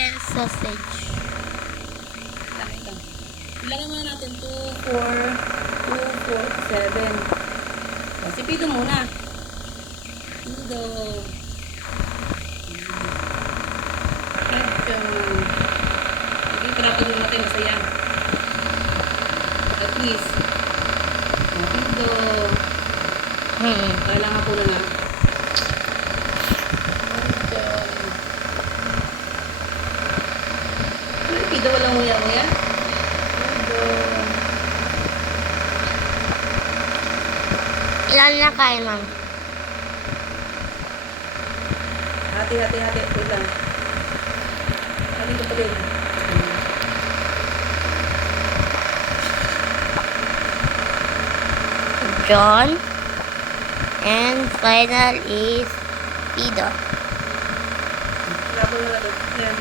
Italian sausage. Ilagay muna natin 2, 4, 7. Kasi pido muna. Pido. Hindi, pinapido natin. Masaya. At least. Pido. Kailangan po na. Pido, walang nguya-nguya. Ilan na kain, ma'am? Hati. Wait lang. Hati ko pa din. John. And final is Pido. Labon na natin. Ayan.